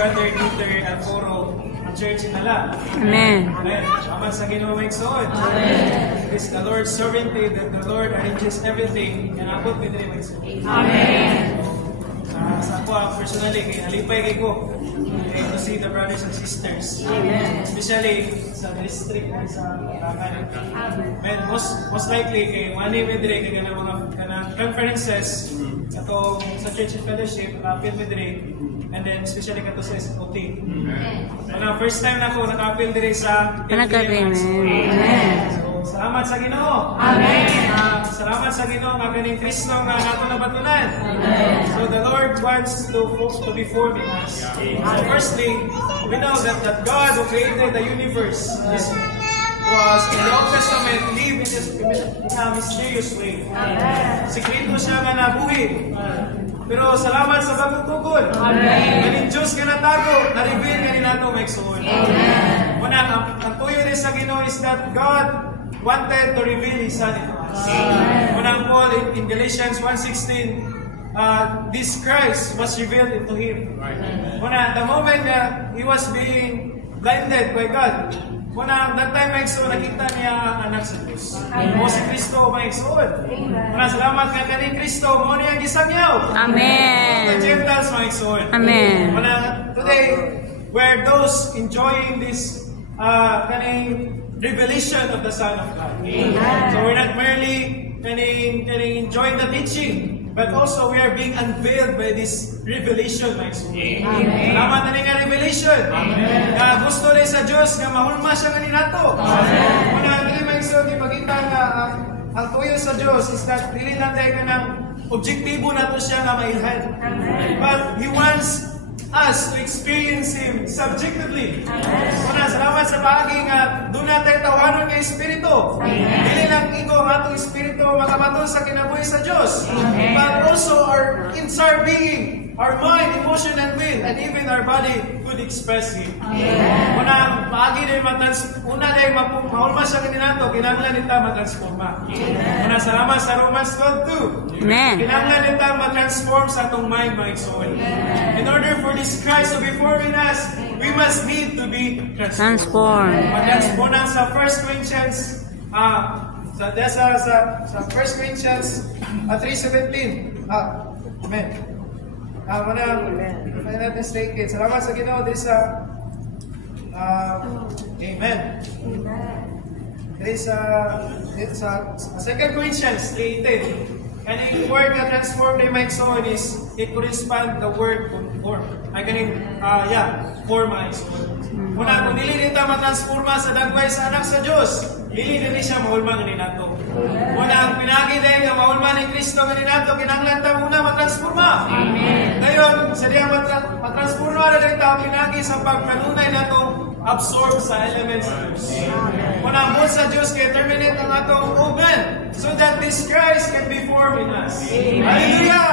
Brother Dieter Alforo ang church nala. Amen. Amen. Aman sa Ginoo maigsoon. Amen. It is the Lord's sovereignty that the Lord arranges everything and abot mi diri maigsoon. Amen. Sa ako, personally, kay halipay kay ko to see the brothers and sisters. Amen. Especially sa district sa Kanan. Man, most likely, kay mani medre, kay kanang conferences sa Church and Fellowship, appeal medre, and then especially kato sa SOT. First time na ako naka-appeal dire sa Amen. Salamat sa Ginoo. Amen. Salamat sa Ginoo nga kaning Kristo nga nato nabatunan. So the Lord wants to be forming us. So firstly, we know that God who created the universe was in the Old Testament live in a mysterious way. Sikreto siya nga nabuhi. Pero salamat sa bagong tugod. Kaning Diyos nga natago, na-reveal nga ni nato maigsoon. Muna, ang tuyo rin sa Ginoo is that God wanted to reveal His Son to us. Unang Paul in Galatians 1:16, this Christ was revealed into Him. Muna, the moment He was being blinded by God, muna, that time maigsoon, nakita niya ang anak sa Diyos. O si Kristo maigsoon. Muna, salamat nga kaning Kristo, mo niya gisangyaw. Amen. The Gentiles maigsoon. Amen. Muna, today, we're those enjoying this kaning revelation of the Son of God. So we're not merely enjoying the teaching, but also we are being unveiled by this revelation, my soul. Salamat na nga revelation. Na gusto rin sa Diyos nga mahulma siya nga ninato. Muna, dili may soul, di magkita nga ang tuyo sa Diyos is that dili lang tayo ka ng objektibo na to siya nga mailhan. But He wants us to experience Him subjectively. Muna, salamat sa bagay nga doon natin tawanon ng Espiritu. Dili lang ikaw ang atong Espiritu makamatol sa kinabuhi sa Diyos. But also our entire being, our mind, emotion, and will, and even our body could express Him. Muna, paagi din una din mahulma siya kaninato, kinanglan nita matransforma. Muna, salamat sa Romans 12:2. Amen. Kinanglan nita matransform sa atong mind, mga igsoon. In order for this Christ to be forming us, we must need to be transformed. Muna sa 1 Corinthians, sa 1 Corinthians 3:17. Amen. Muna, pwede natin stay kids. Salamat sa Ginoo din sa Amen. Din sa 2 Corinthians 3:18. And the word that transformed the maigsoon is, it correspond the word conform. Ay kanin, form maigsoon. Muna, kung dili nita matransforma sa dagway sa anak sa Diyos, dili siya mahulma nga ninato. Muna, ang pinagi dahil nga mahulma ni Kristo nga ninato, kinanglan ta muna matransforma. Ngayon, sa diya matransforma na rin ta, pinagi sa pagkanunay na to, absorb sa elements of Diyos. Muna, mo sa Diyos, kaya terminate ang atong open, so that this Christ can be formed in us. Hallelujah!